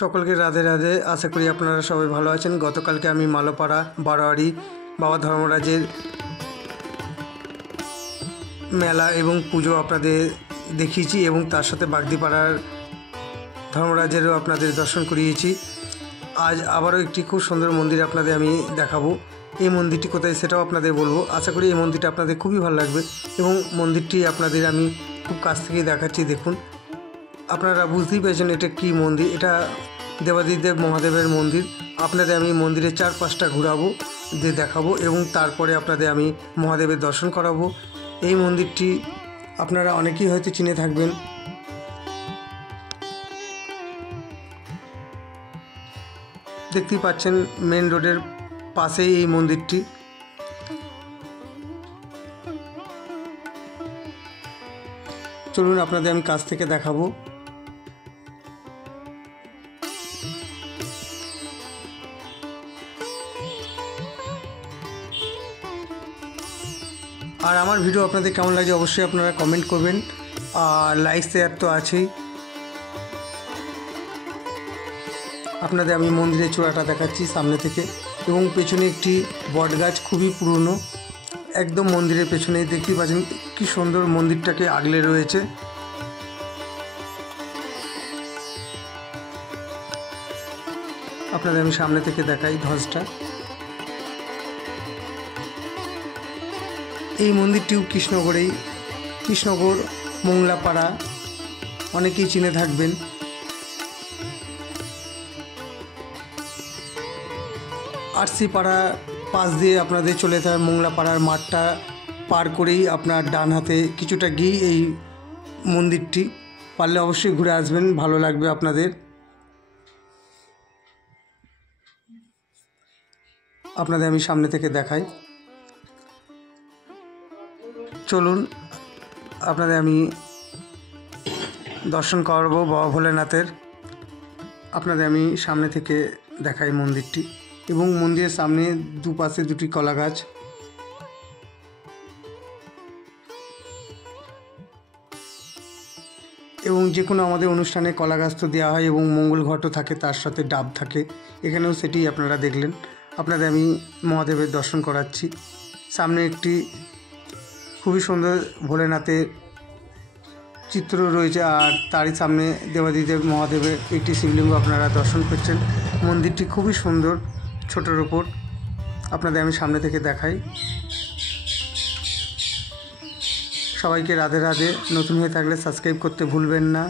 সকলকে রাধে রাধে। আশা করি আপনারা সবাই ভালো আছেন। গতকালকে আমি মালোপাড়া বারোয়ারি বাবা ধর্মরাজের মেলা এবং পুজো আপনাদের দেখিয়েছি এবং তার সাথে বাগদিপাড়ার ধর্মরাজেরও আপনাদের দর্শন করিয়েছি। আজ আবারও একটি খুব সুন্দর মন্দির আপনাদের আমি দেখাবো। এই মন্দিরটি কোথায় সেটাও আপনাদের বলবো। আশা করি এই মন্দিরটা আপনাদের খুবই ভালো লাগবে এবং মন্দিরটি আপনাদের আমি খুব কাছ থেকে দেখাচ্ছি। দেখুন, আপনারা বুঝতেই পেরেছেন এটা কি মন্দির। এটা দেবাদিদেব মহাদেবের মন্দির। আপনাদের আমি মন্দিরের চারপাশটা ঘোরাবো, দিয়ে দেখাবো এবং তারপরে আপনাদের আমি মহাদেবের দর্শন করাবো। এই মন্দিরটি আপনারা অনেকেই হয়তো চিনে থাকবেন। দেখতেই পাচ্ছেন মেন রোডের পাশেই এই মন্দিরটি। চলুন আপনাদের আমি কাছ থেকে দেখাবো। আর আমার ভিডিও আপনাদের কেমন লাগে অবশ্যই আপনারা কমেন্ট করবেন, আর লাইক শেয়ার তো আছেই। আপনাদের আমি মন্দিরের চূড়াটা দেখাচ্ছি সামনে থেকে এবং পেছনে একটি বট গাছ, খুবই পুরনো, একদম মন্দিরের পেছনে। দেখতেই পাচ্ছেন কি সুন্দর মন্দিরটাকে আগলে রয়েছে। আপনাদের আমি সামনে থেকে দেখাই ধ্বজটা। এই মন্দিরটিও কৃষ্ণনগর মোংলাপাড়া, অনেকেই চিনে থাকবেন। আরসি পাড়া পাশ দিয়ে আপনাদের চলে যেতে হবে। মোংলাপাড়ার মাঠটা পার করেই আপনার ডান হাতে কিছুটা গিয়ে এই মন্দিরটি। পারলে অবশ্যই ঘুরে আসবেন, ভালো লাগবে আপনাদের। আপনাদের আমি সামনে থেকে দেখাই। চলুন আপনাদের আমি দর্শন করবো বাবা ভোলেনাথের। আপনাদের আমি সামনে থেকে দেখাই মন্দিরটি এবং মন্দিরের সামনে দুপাশে দুটি কলা গাছ। এবং যে কোনো আমাদের অনুষ্ঠানে কলা গাছ তো দেওয়া হয় এবং মঙ্গল ঘটও থাকে, তার সাথে ডাব থাকে। এখানেও সেটি আপনারা দেখলেন। আপনাদের আমি মহাদেবের দর্শন করাচ্ছি। সামনে একটি খুবই সুন্দর ভোলেনাথের চিত্র রয়েছে, আর তারই সামনে দেবাদিদেব মহাদেবের একটি শিবলিঙ্গ আপনারা দর্শন করছেন। মন্দিরটি খুবই সুন্দর, ছোটোর ওপর। আপনাদের আমি সামনে থেকে দেখাই। সবাইকে রাধে রাধে। নতুন হয়ে থাকলে সাবস্ক্রাইব করতে ভুলবেন না।